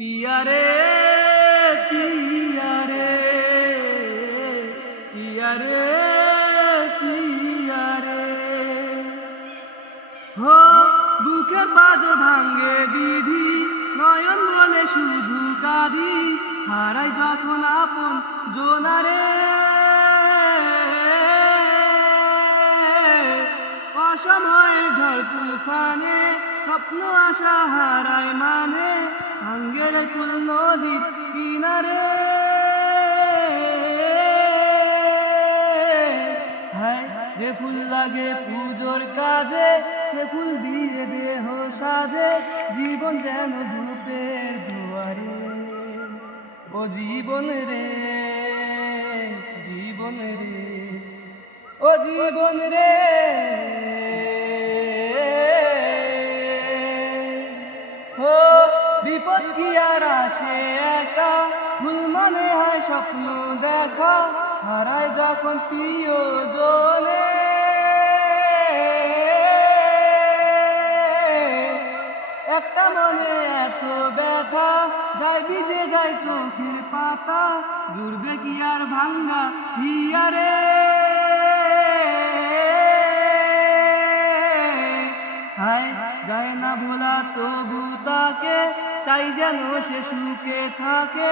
पिया रे पिया रे पिया रे पिया रे हो बुके बाजो भांगे विधि नयन बोले शुधु कादी हाराई जखन आपन जोनारे অসময়ের ঝড় তুফানে স্বপ্ন আশা হারায় মানে ভাঙ্গের কুল নদীর কিনারে হায় যে ফুল লাগে পুজোর কাজে সে ফুল দিয়ে দেহ সাজে জীবন যেন ধূপের জোয়ারে ও জীবন রে জীবন রে ও জীবন রে বিপদ কি আর আসে একা ভুল মনে হয় স্বপ্ন দেখা হারায় যখন প্রিয় জনে একটা মনে এত ব্যথা যায় ভিজে যায় চোখের পাতা জুড়বে কি আর ভাঙ্গা হিয়ারে যায় না ভোলা তবু তাকে চাই যেন সে সুখে থাকে।